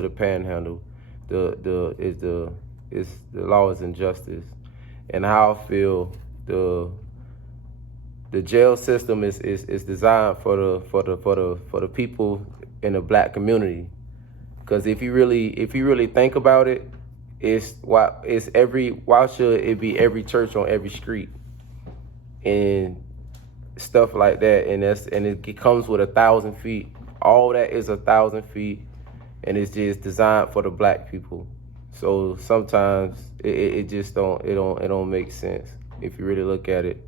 the Panhandle, is the law is injustice, and how I feel the jail system is designed for the people in the black community. Because if you really think about it, why should it be every church on every street and stuff like that, and it comes with 1,000 feet. All that is 1,000 feet, and it's just designed for the black people. So sometimes it just don't make sense if you really look at it,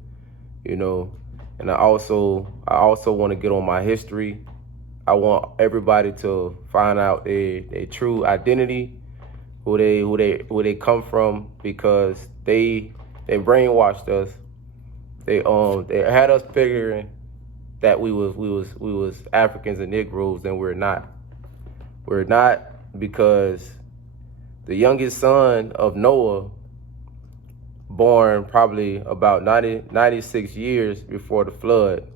you know. And I also want to get on my history. I want everybody to find out their true identity, who they come from, because they brainwashed us. They had us figuring that we was Africans and Negroes, and we're not. We're not, because the youngest son of Noah, born probably about 96 years before the flood,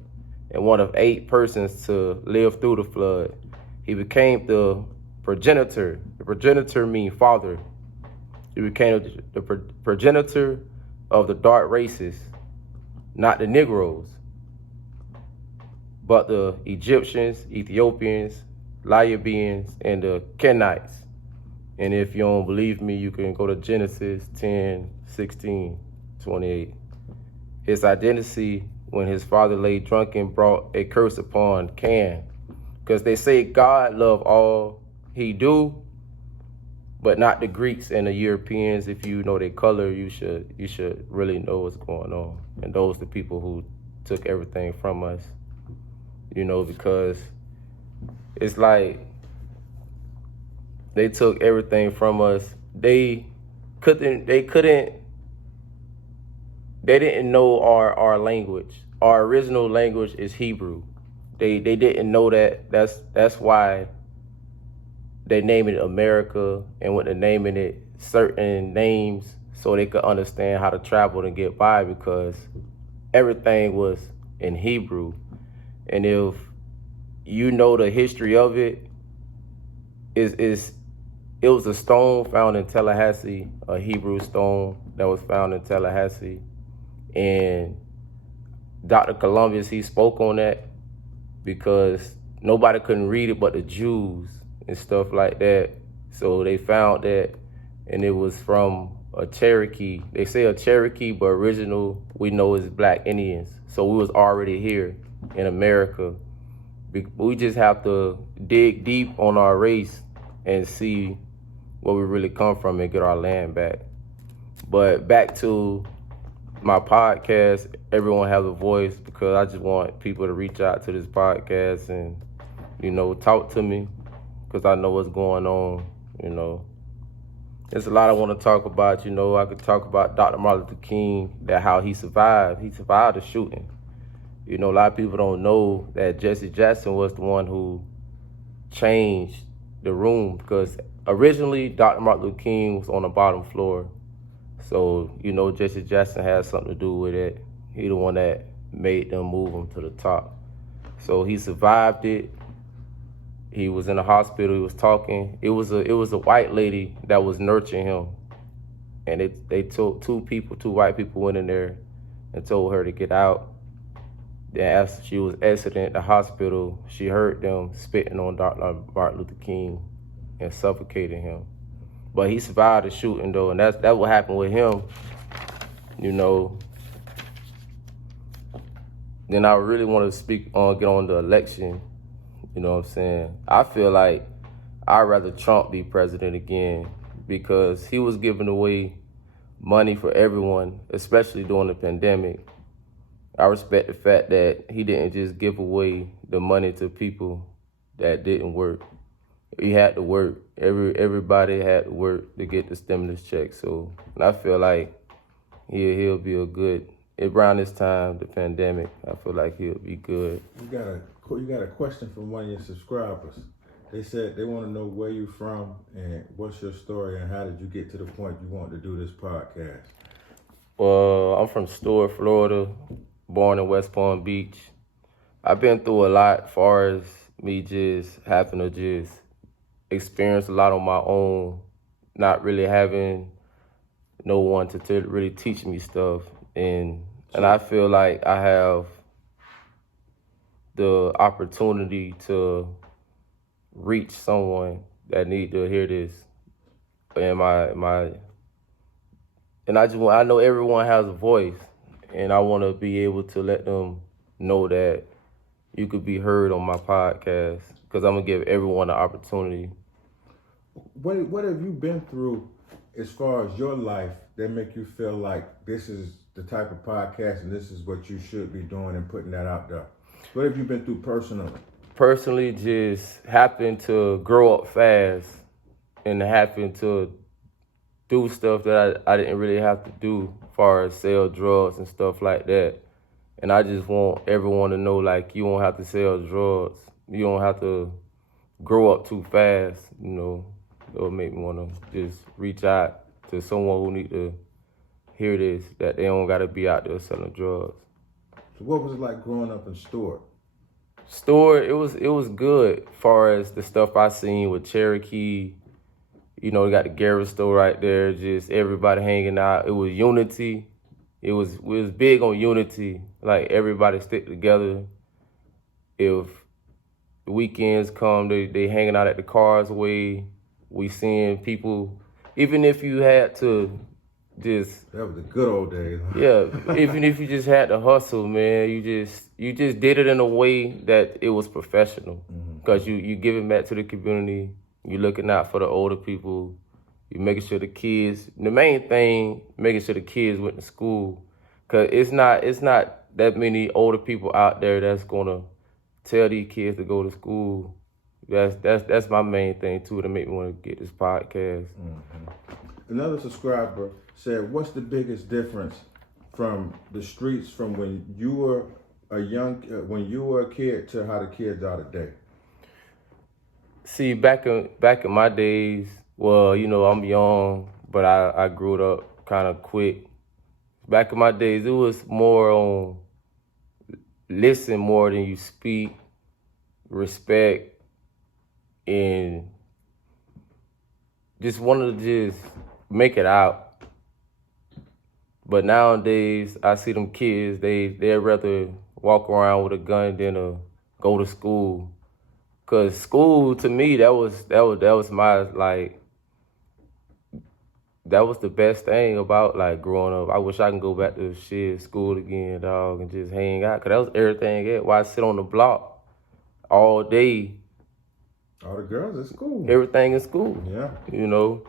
and one of 8 persons to live through the flood, he became the progenitor. The progenitor means father. He became the progenitor of the dark races, not the Negroes, but the Egyptians, Ethiopians, Libyans, and the Kenites. And if you don't believe me, you can go to Genesis 10, 16, 28. His identity, when his father lay drunken, brought a curse upon Can. Because they say God love all he do, but not the Greeks and the Europeans. If you know their color, you should really know what's going on. And those are the people who took everything from us, because it's like they took everything from us. They didn't know our language. Our original language is Hebrew. They didn't know that. That's why they named it America, and went to naming it certain names so they could understand how to travel and get by, because everything was in Hebrew. And if you know the history of it, it was a stone found in Tallahassee, a Hebrew stone that was found in Tallahassee. And Dr. Columbus, he spoke on that because nobody couldn't read it but the Jews and stuff like that. So they found that, and it was from a Cherokee. They say a Cherokee, but original we know is Black Indians. So we was already here in America. We just have to dig deep on our race and see where we really come from and get our land back. But back to my podcast, Everyone Has a Voice, because I just want people to reach out to this podcast and, talk to me, because I know what's going on. There's a lot I want to talk about. I could talk about Dr. Martin Luther King, that how he survived. He survived the shooting. A lot of people don't know that Jesse Jackson was the one who changed the room, because originally Dr. Martin Luther King was on the bottom floor. So, Jesse Jackson had something to do with it. He the one that made them move him to the top. So he survived it. He was in the hospital. He was talking. It was a white lady that was nurturing him, and they took two white people went in there and told her to get out. Then as she was exiting the hospital, she heard them spitting on Dr. Martin Luther King and suffocating him. But he survived the shooting though, and that's what happened with him. Then I really want to get on the election. You know what I'm saying? I feel like I'd rather Trump be president again, because he was giving away money for everyone, especially during the pandemic. I respect the fact that he didn't just give away the money to people that didn't work. He had to work. Everybody had to work to get the stimulus check. So I feel like he'll be around this time, the pandemic, I feel like he'll be good. You got a question from one of your subscribers. They said they want to know where you're from and what's your story and how did you get to the point you want to do this podcast? Well, I'm from Stuart, Florida, born in West Palm Beach. I've been through a lot as far as me just having to just experienced a lot on my own, not really having no one to really teach me stuff. And I feel like I have the opportunity to reach someone that need to hear this. And I know everyone has a voice, and I want to be able to let them know that you could be heard on my podcast, because I'm gonna give everyone the opportunity. What have you been through as far as your life that make you feel like this is the type of podcast and this is what you should be doing and putting that out there? What have you been through personally? Personally, just happened to grow up fast and happened to do stuff that I didn't really have to do, as far as sell drugs and stuff like that. And I just want everyone to know, like, you don't have to sell drugs. You don't have to grow up too fast, you know. It'll make me want to just reach out to someone who need to hear this, that they don't got to be out there selling drugs. So what was it like growing up in Stewart? Stewart, it was good, as far as the stuff I seen with Cherokee. You know, they got the Garrett store right there, just everybody hanging out. It was unity. It was big on unity, like everybody stick together. If the weekends come, they hanging out at the Carsway. We seeing people, even if you had to just, That was the good old days. yeah, even if you just had to hustle, man, you just did it in a way that it was professional, because you giving back to the community. You looking out for the older people. You making sure the kids. The main thing, making sure the kids went to school, because it's not that many older people out there that's gonna tell these kids to go to school. That's my main thing too, to make me want to get this podcast. Another subscriber said, "What's the biggest difference from the streets from when you were when you were a kid to how the kids are today?" See, back in my days, well, you know, I'm young, but I grew up kind of quick. Back in my days, it was more on listen more than you speak, respect, and just wanted to just make it out. But nowadays, I see them kids, they'd rather walk around with a gun than go to school. Cause school, to me, that was my, like, that was the best thing about, like, growing up. I wish I can go back to school again, dog, and just hang out. Cause that was everything. Why I sit on the block all day. All the girls at school. Everything in school. Yeah. You know,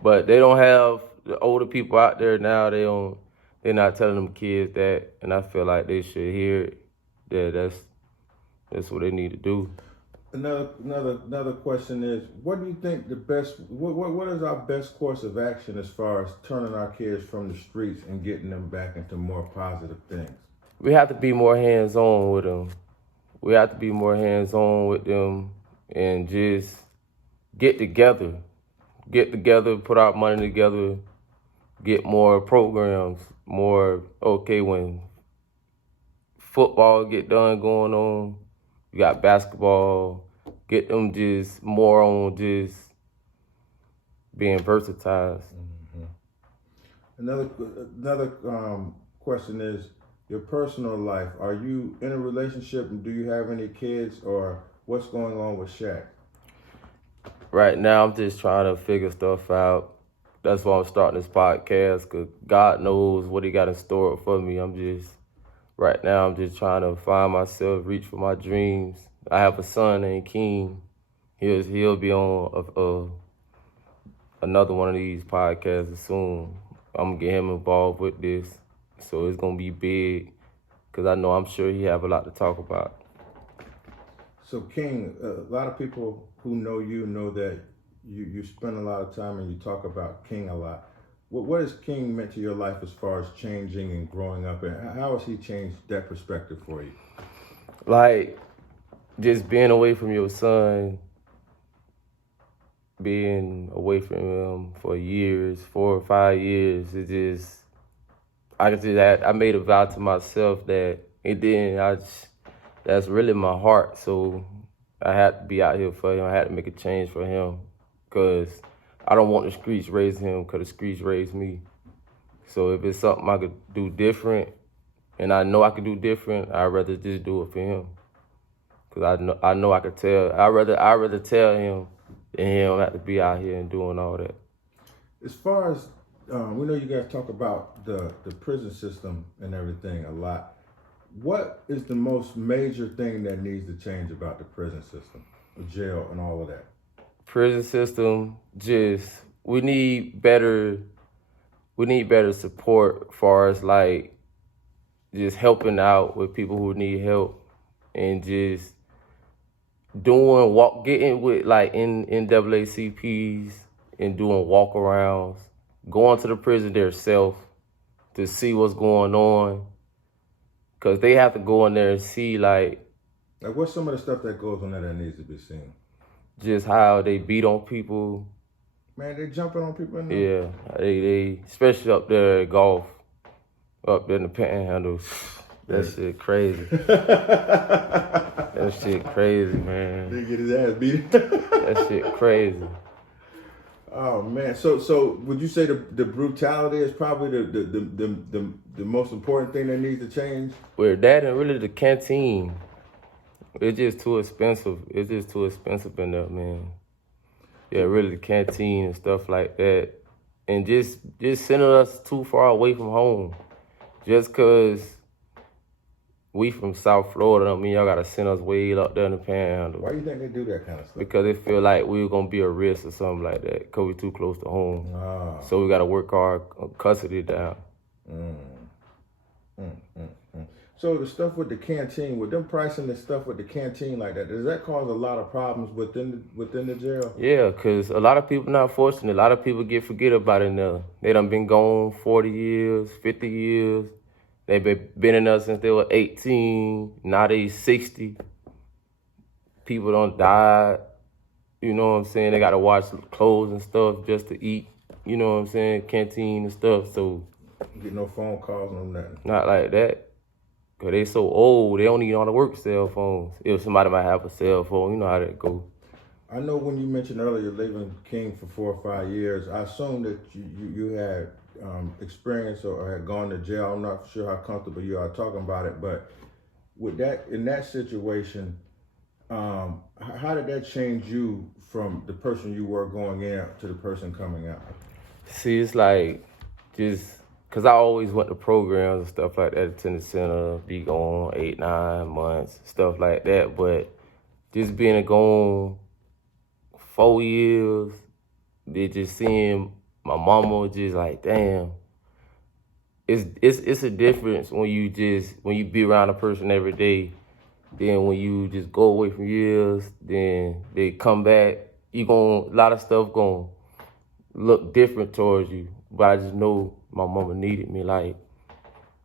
but they don't have the older people out there now. They're not telling them kids that, and I feel like they should hear it. That's what they need to do. Another question is, what do you think the best? What is our best course of action as far as turning our kids from the streets and getting them back into more positive things? We have to be more hands-on with them. We have to be more hands-on with them and just get together, put our money together, get more programs, when football get done going on, you got basketball, get them just more on just being versatile. Another question is your personal life. Are you in a relationship and do you have any kids, or what's going on with Shaq? Right now, I'm just trying to figure stuff out. That's why I'm starting this podcast, because God knows what he got in store for me. Right now, I'm just trying to find myself, reach for my dreams. I have a son named King. He'll be on another one of these podcasts soon. I'm going to get him involved with this, so it's going to be big, because I'm sure he have a lot to talk about. So, King, a lot of people who know you know that you spend a lot of time and you talk about King a lot. What has King meant to your life as far as changing and growing up, and how has he changed that perspective for you? Like, just being away from your son, being away from him for years, 4 or 5 years, I made a vow to myself that that's really my heart. So I had to be out here for him. I had to make a change for him because I don't want the streets raising him because the streets raised me. So if it's something I could do different, and I know I could do different, I'd rather just do it for him. Cause I know I could tell. I'd rather tell him than him have to be out here and doing all that. As far as we know, you guys talk about the prison system and everything a lot. What is the most major thing that needs to change about the prison system, the jail, and all of that? Prison system, we need better support as far as like just helping out with people who need help and just getting with like NAACPs and doing walk-arounds, going to the prison themselves to see what's going on. Cause they have to go in there and see like what's some of the stuff that goes on there that needs to be seen? Just how they beat on people. Man, they jumping on people in there. Yeah, they especially up there at golf, up there in the panhandles. That shit crazy. That shit crazy, man. They get his ass beat. That shit crazy. Oh man, so would you say the brutality is probably the most important thing that needs to change? Well, that and really the canteen. It's just too expensive. It's just too expensive in there, man. Yeah, really the canteen and stuff like that. And just sending us too far away from home. Just cause we from South Florida, I mean, y'all gotta send us way up there in the panhandle. Why do you think they do that kind of stuff? Because they feel like we were gonna be a risk or something like that, cause we too close to home. So we gotta work our custody down. So the stuff with the canteen, with them pricing the stuff with the canteen like that, does that cause a lot of problems within the jail? Yeah, cause a lot of people not fortunate. A lot of people forget about it now. They done been gone 40 years, 50 years. They been in there since they were 18. Now they 60. People done died. You know what I'm saying? They gotta wash clothes and stuff just to eat. You know what I'm saying? Canteen and stuff. So get no phone calls, no nothing. Not like that. Cause they so old, they don't even know how to work cell phones. If somebody might have a cell phone, you know how that go. I know when you mentioned earlier living King for 4 or 5 years, I assumed that you had experience or had gone to jail. I'm not sure how comfortable you are talking about it, but with that, in that situation, how did that change you from the person you were going in to the person coming out? See, it's like cause I always went to programs and stuff like that at Tennis Center, be gone 8, 9 months, stuff like that. But just being gone 4 years, they just seeing my mama just like, damn. It's a difference when you be around a person every day, then when you just go away for years, then they come back, a lot of stuff gonna look different towards you. But I just know my mama needed me, like,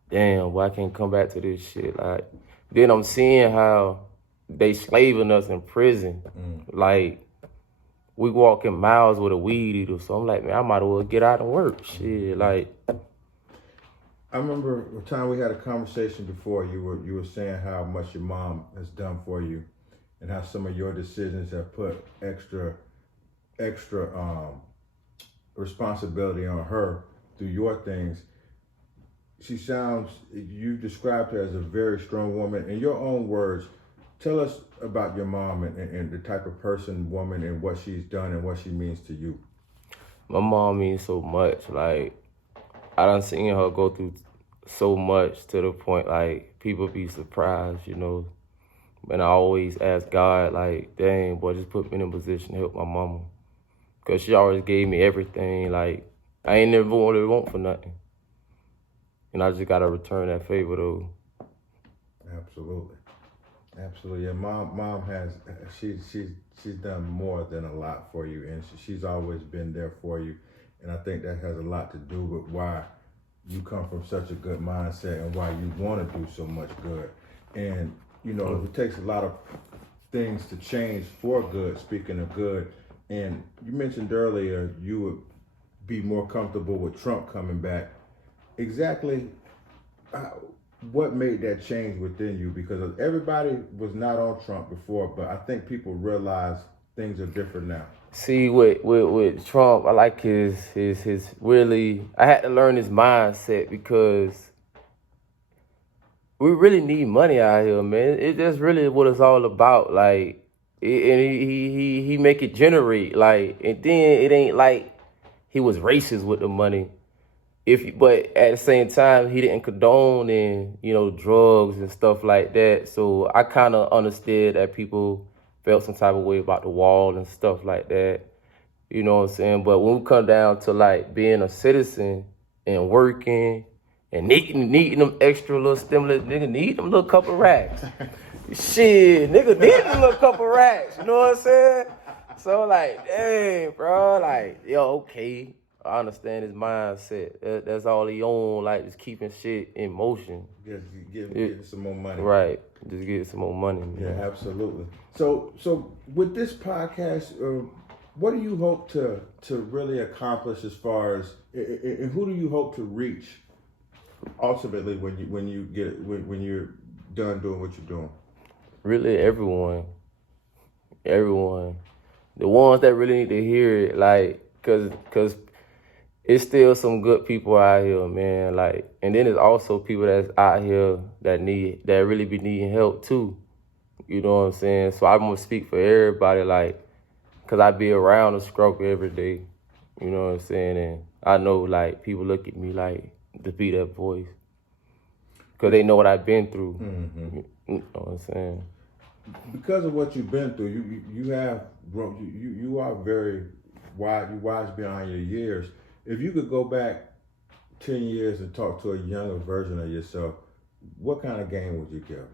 damn, why I can't come back to this shit? Like, then I'm seeing how they slaving us in prison. Like, we walking miles with a weed eater. So I'm like, man, I might as well get out and work. Shit, like. I remember a time we had a conversation before. You were saying how much your mom has done for you, and how some of your decisions have put extra responsibility on her through your things. You described her as a very strong woman. In your own words, tell us about your mom and the type of woman, and what she's done and what she means to you. My mom means so much. Like, I done seen her go through so much to the point, like, people be surprised, you know. And I always ask God, like, dang, boy, just put me in a position to help my mama. Because she always gave me everything. Like, I ain't never really want for nothing. And I just got to return that favor, though. Absolutely. Yeah, mom has, she's done more than a lot for you. And she's always been there for you. And I think that has a lot to do with why you come from such a good mindset and why you want to do so much good. And, you know, it takes a lot of things to change for good, speaking of good. And you mentioned earlier you would be more comfortable with Trump coming back. Exactly what made that change within you? Because everybody was not on Trump before, but I think people realize things are different now. See, with Trump, I like his really. I had to learn his mindset because we really need money out here, man. It's just really what it's all about. Like, and he make it generate. Like, and then it ain't like he was racist with the money. But at the same time, he didn't condone in drugs and stuff like that. So I kind of understood that people felt some type of way about the wall and stuff like that. You know what I'm saying? But when we come down to like being a citizen and working and needing them extra little stimulus, nigga need them little couple racks. Shit, nigga need them little couple racks. You know what I'm saying? So like, dang, bro, like, yo, okay. I understand his mindset. That's all he on, like just keeping shit in motion. Just getting some more money. Right. Just get some more money. Man. Yeah, absolutely. So with this podcast, what do you hope to really accomplish as far as, and who do you hope to reach ultimately when you're done doing what you're doing? Really, everyone. The ones that really need to hear it, like, cause it's still some good people out here, man. Like, and then there's also people that's out here that really be needing help too. You know what I'm saying? So I'm gonna speak for everybody, like, cause I be around the struggle every day. You know what I'm saying? And I know like people look at me like to be that voice, cause they know what I've been through. Mm-hmm. You know what I'm saying? Because of what you've been through, you have grown. You are very wise. You're wise beyond your years. If you could go back 10 years and talk to a younger version of yourself, what kind of game would you give them?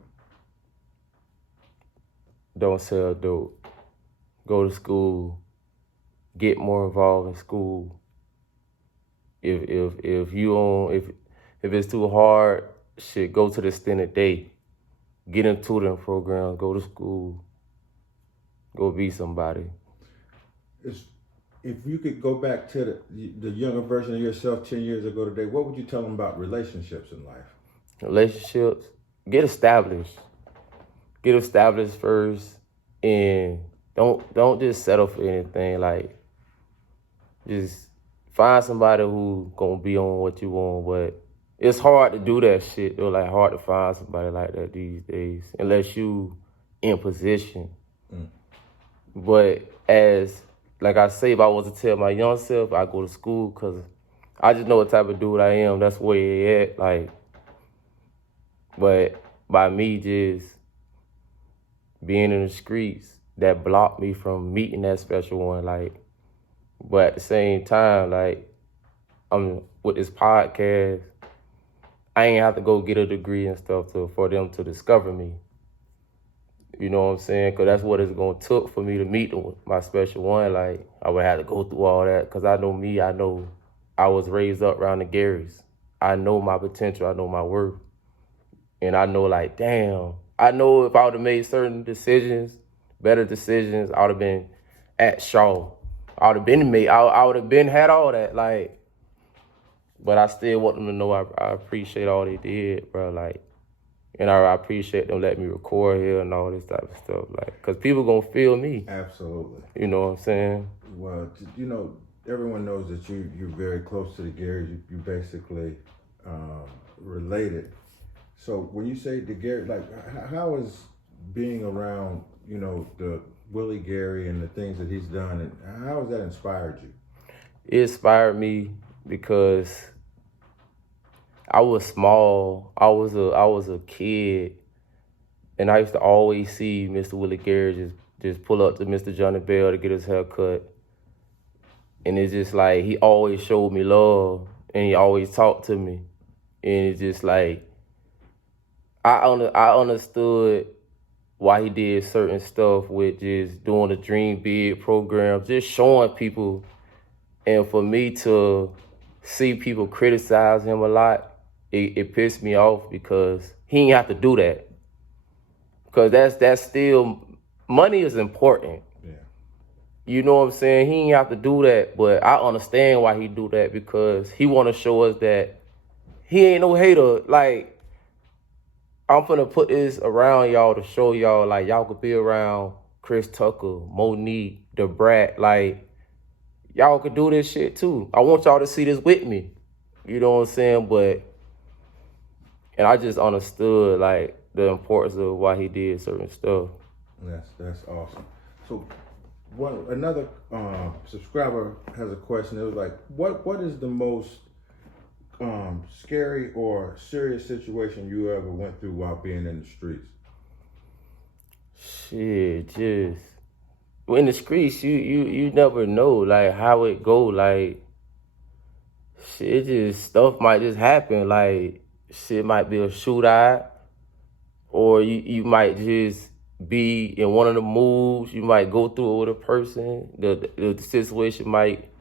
Don't sell dope. Go to school. Get more involved in school. If it's too hard, shit, go to the extended day. Get in tutoring programs. Go to school. Go be somebody. If you could go back to the younger version of yourself 10 years ago today, what would you tell them about relationships in life? Relationships, get established. Get established first, and don't just settle for anything. Like, just find somebody who gonna be on what you want. But it's hard to do that shit though. Like, hard to find somebody like that these days, unless you in position. But like I say, if I was to tell my young self, I go to school, because I just know what type of dude I am. That's where they at. Like, but by me just being in the streets, that blocked me from meeting that special one. Like, but at the same time, like, I'm with this podcast, I ain't have to go get a degree and stuff for them to discover me. You know what I'm saying? Because that's what it's going to took for me to meet my special one. Like, I would have to go through all that, because I know me. I know I was raised up around the Garys. I know my potential. I know my worth. And I know, like, damn, I know if I would have made certain decisions, better decisions, I would have been at Shaw. I would have been had all that. Like, but I still want them to know I appreciate all they did, bro. Like, and I appreciate them letting me record here and all this type of stuff. Like, because people going to feel me. Absolutely. You know what I'm saying? Well, everyone knows that you're very close to the Garys. You basically related. So when you say the Gary, like, how is being around, the Willie Gary and the things that he's done, and how has that inspired you? It inspired me because I was small. I was a kid, and I used to always see Mr. Willie Gary just pull up to Mr. Johnny Bell to get his hair cut. And it's just like, he always showed me love, and he always talked to me. And it's just like, I understood why he did certain stuff with just doing the Dream Big program, just showing people. And for me to see people criticize him a lot, it pissed me off, because he ain't have to do that. Because that's still, money is important. Yeah. You know what I'm saying? He ain't have to do that, but I understand why he do that, because he want to show us that he ain't no hater. Like, I'm finna put this around y'all to show y'all, like, y'all could be around Chris Tucker, Monique, Da Brat, like, y'all could do this shit too. I want y'all to see this with me. You know what I'm saying? And I just understood, like, the importance of why he did certain stuff. That's awesome. So, another subscriber has a question. It was like, what is the most scary or serious situation you ever went through while being in the streets? Shit, just in the streets, you never know, like, how it go. Like, shit, just stuff might just happen. Like, shit might be a shootout, or you might just be in one of the moves. You might go through it with a person. The situation might,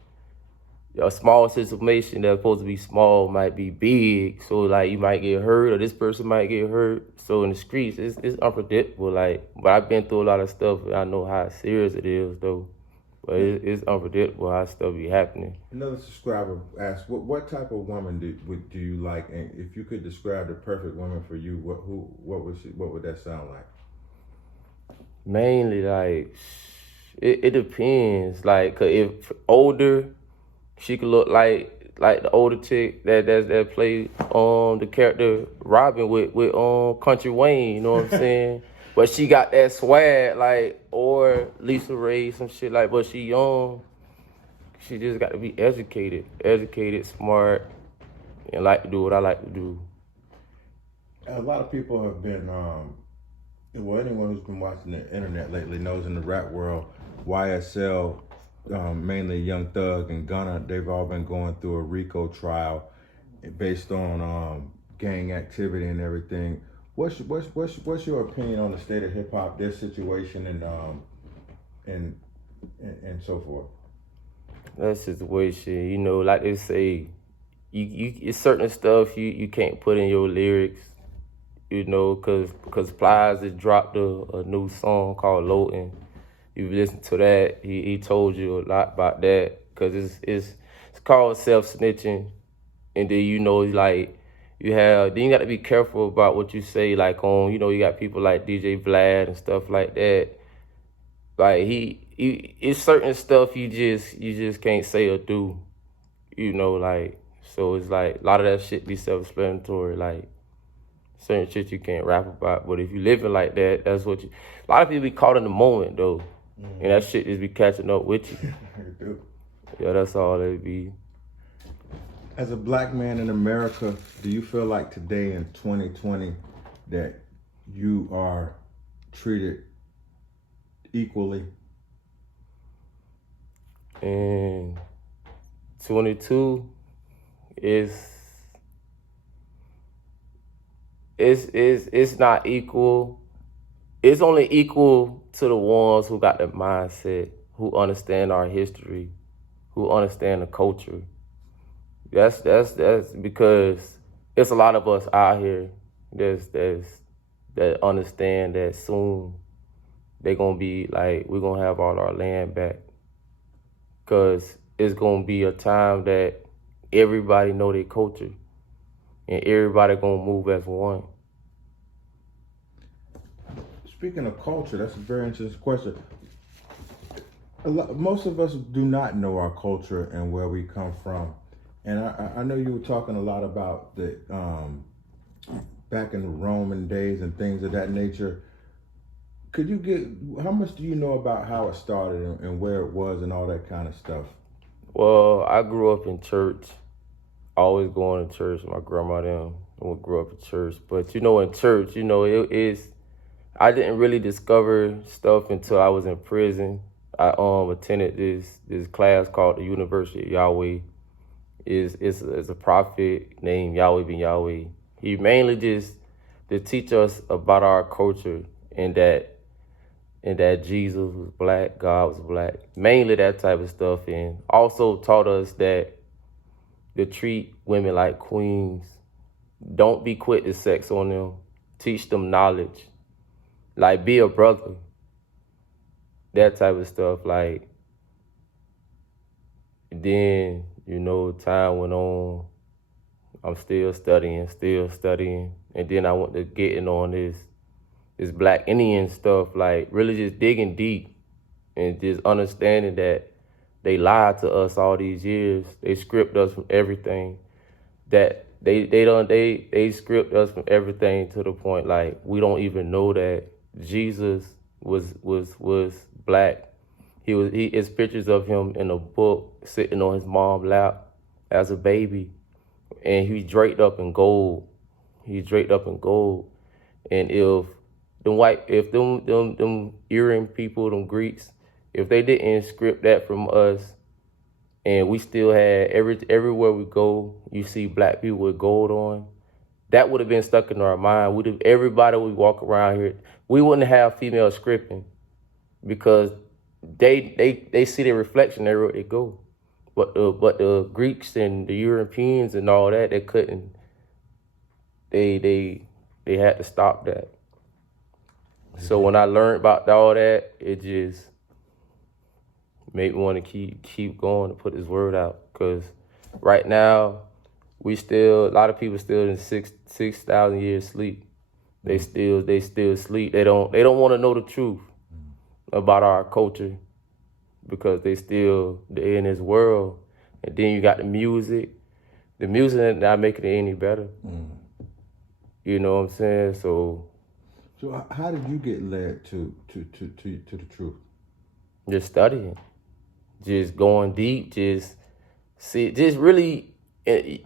a small situation that's supposed to be small might be big. So, like, you might get hurt, or this person might get hurt. So in the streets, it's unpredictable. Like, but I've been through a lot of stuff, and I know how serious it is, though. But it's unpredictable how stuff be happening. Another subscriber asked, what type of woman do you like? And if you could describe the perfect woman for you, what would that sound like? Mainly, like, it depends. Like, 'cause if older, she could look like the older chick that played the character Robin with Country Wayne. You know what I'm saying? But she got that swag, like, or Lisa Ray, some shit like. But she young. She just got to be educated, smart, and like to do what I like to do. A lot of people have been, well, anyone who's been watching the internet lately knows in the rap world, YSL, mainly Young Thug and Gunna, they've all been going through a RICO trial based on gang activity and everything. What's your opinion on the state of hip hop, their situation, and so forth? That situation, you know, like they say, you it's certain stuff you can't put in your lyrics, you know, because Plies has dropped a new song called Lotin. You listen to that, he told you a lot about that, because it's called self-snitching. And then, you know, like, then you got to be careful about what you say, like, you know, you got people like DJ Vlad and stuff like that. Like, it's certain stuff you just can't say or do, you know, like, so it's like a lot of that shit be self-explanatory, like, certain shit you can't rap about. But if you living like that, that's what a lot of people be caught in the moment, though. Mm-hmm. And that shit just be catching up with you. Yeah, that's all it be. As a black man in America, do you feel like today in 2020 that you are treated equally? And 22 it's not equal. It's only equal to the ones who got the mindset, who understand our history, who understand the culture. That's because it's a lot of us out here that understand that soon they're gonna be like, we're gonna have all our land back. Cause it's gonna be a time that everybody know their culture and everybody gonna move as one. Speaking of culture, that's a very interesting question. Most of us do not know our culture and where we come from. And I know you were talking a lot about the back in the Roman days and things of that nature. How much do you know about how it started and where it was and all that kind of stuff? Well, I grew up in church, always going to church. My grandma them grew up in church. But, you know, in church, you know, I didn't really discover stuff until I was in prison. I attended this class called the University of Yahweh. It's a prophet named Yahweh ben Yahweh. He mainly just to teach us about our culture and that Jesus was black, God was black. Mainly that type of stuff, and also taught us that to treat women like queens. Don't be quick to sex on them. Teach them knowledge. Like, be a brother. That type of stuff. Like, then, you know, time went on. I'm still studying. And then I went to getting on this Black Indian stuff, like really just digging deep and just understanding that they lied to us all these years. They script us from everything. That they script us from everything to the point like we don't even know that Jesus was Black. It's pictures of him in a book sitting on his mom's lap as a baby, and he's draped up in gold. He's draped up in gold. And if them Aryan people, them Greeks, if they didn't script that from us, and we still had everywhere we go, you see Black people with gold on, that would have been stuck in our mind. Everybody would walk around here. We wouldn't have female scripting because they see their reflection everywhere they go. But the Greeks and the Europeans and all that, they couldn't. They had to stop that. So when I learned about all that, it just made me want to keep going and put this word out. Because right now, a lot of people still in 6,000 years sleep. They still sleep. They don't want to know the truth about our culture because they're in this world. And then you got the music. The music not making it any better. You know what I'm saying? So how did you get led to the truth? Just studying, just going deep, just really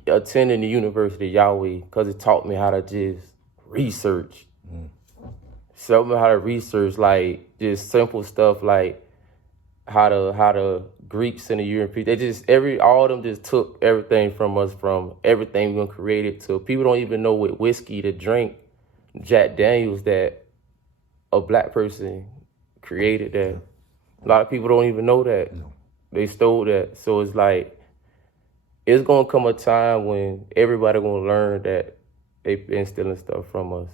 attending the University of Yahweh because it taught me how to just research. Taught me how to research, like just simple stuff like how the Greeks and the Europeans, all of them just took everything from us, from everything we're gonna create it to. People don't even know with whiskey to drink Jack Daniels that a Black person created that. A lot of people don't even know that. No. They stole that. So it's like, it's gonna come a time when everybody gonna learn that they've been stealing stuff from us.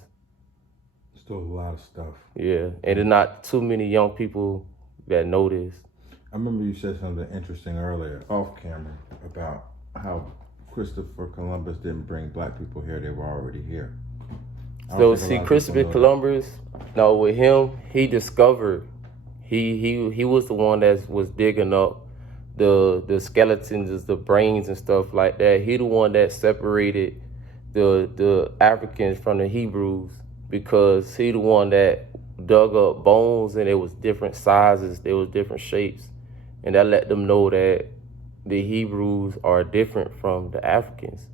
Stole a lot of stuff. Yeah, and there's not too many young people that know this. I remember you said something interesting earlier, off camera, about how Christopher Columbus didn't bring Black people here; they were already here. So see, Christopher Columbus, with him, he discovered. He was the one that was digging up the skeletons, the brains and stuff like that. He the one that separated the Africans from the Hebrews because he the one that dug up bones and it was different sizes, there was different shapes. And that let them know that the Hebrews are different from the Africans.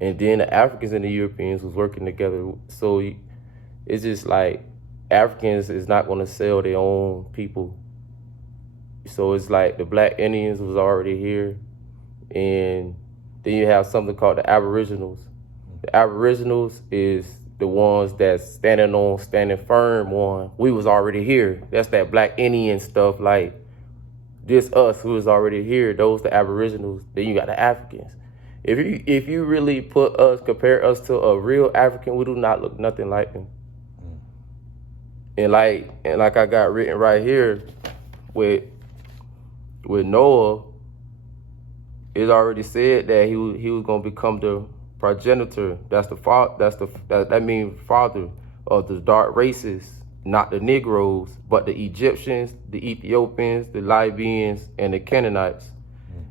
And then the Africans and the Europeans was working together. So it's just like Africans is not going to sell their own people. So it's like the Black Indians was already here. And then you have something called the Aboriginals. The Aboriginals is the ones that's standing firm on. We was already here. That's that Black Indian stuff, like just us who was already here. Those the Aboriginals. Then you got the Africans. If you really compare us to a real African, we do not look nothing like them. And like I got written right here with Noah, it's already said that he was gonna become the progenitor. That means father of the dark races, not the Negroes, but the Egyptians, the Ethiopians, the Libyans, and the Canaanites.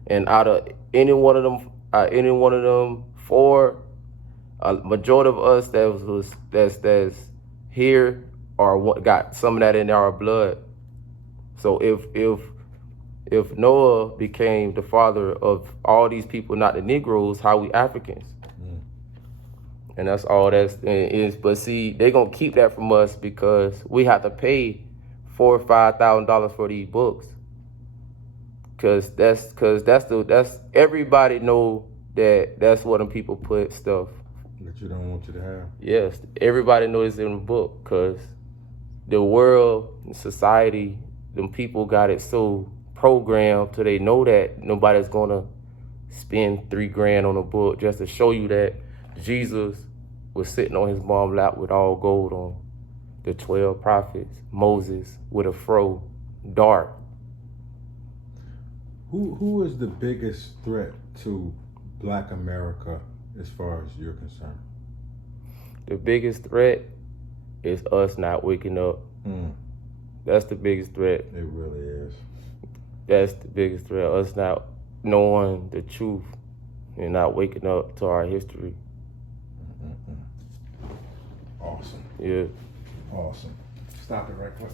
And out of any one of them four, a majority of us that's here or got some of that in our blood. So if Noah became the father of all these people, not the Negroes, how we Africans? And that's all that is. But see, they're gonna keep that from us because we have to pay $4,000 or $5,000 for these books. Cause that's everybody know that's what them people put stuff that you don't want you to have. Yes, everybody knows it's in the book, cause the world, society, them people got it so programmed till they know that nobody's gonna spend $3,000 on a book just to show you that Jesus was sitting on his mom's lap with all gold on. The 12 prophets, Moses with a fro, dark. Who is the biggest threat to Black America as far as you're concerned? The biggest threat is us not waking up. That's the biggest threat. It really is. That's the biggest threat. Us not knowing the truth and not waking up to our history. Awesome. Yeah. Awesome. Stop it right quick.